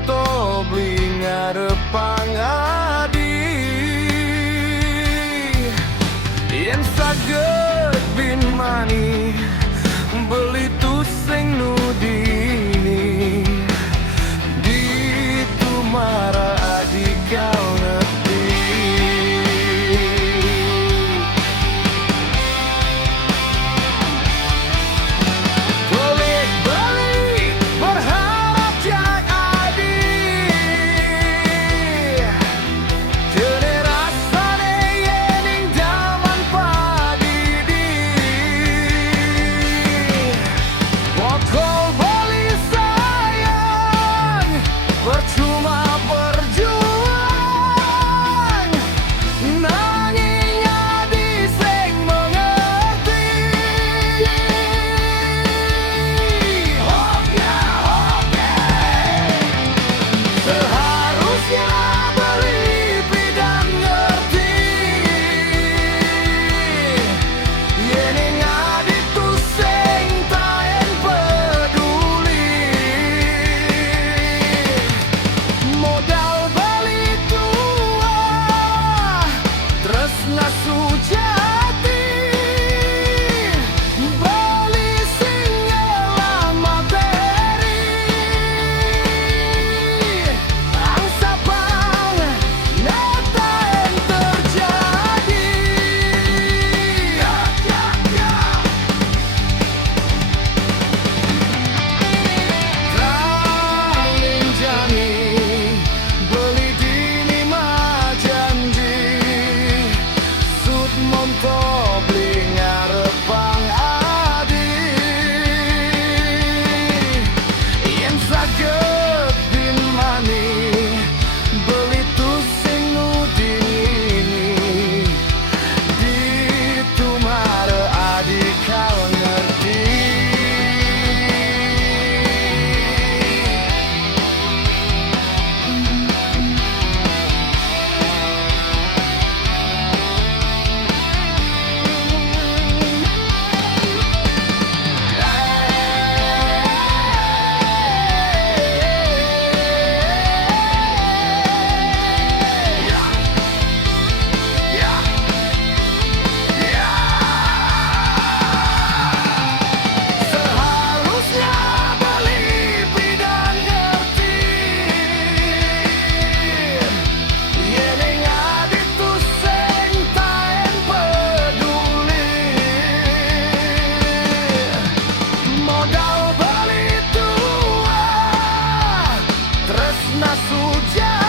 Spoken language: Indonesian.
monto beli ngarepang adi yen saged bin mani beli tusing nudini di tumara adi kau ngerti. Boleh beli berharap jak adi jene rasane yening daman padidi pokok beli sayang percuma berjuang nanging adi sing mengerti. Seharusnya beli dan ngerti yening adi tuh sing taen peduli modal beli tua tresna sujati beli sing nyelah materi angsa pang nyata yang terjadi. Traling jani beli dini mah janji sud monto beli ngarepang adi yen saged bin mani beli tusing nudini di tumara adi kau ngerti. Seharusnya beli dan ngerti yening adi tuh sing taen peduli modal beli tua tresna sujati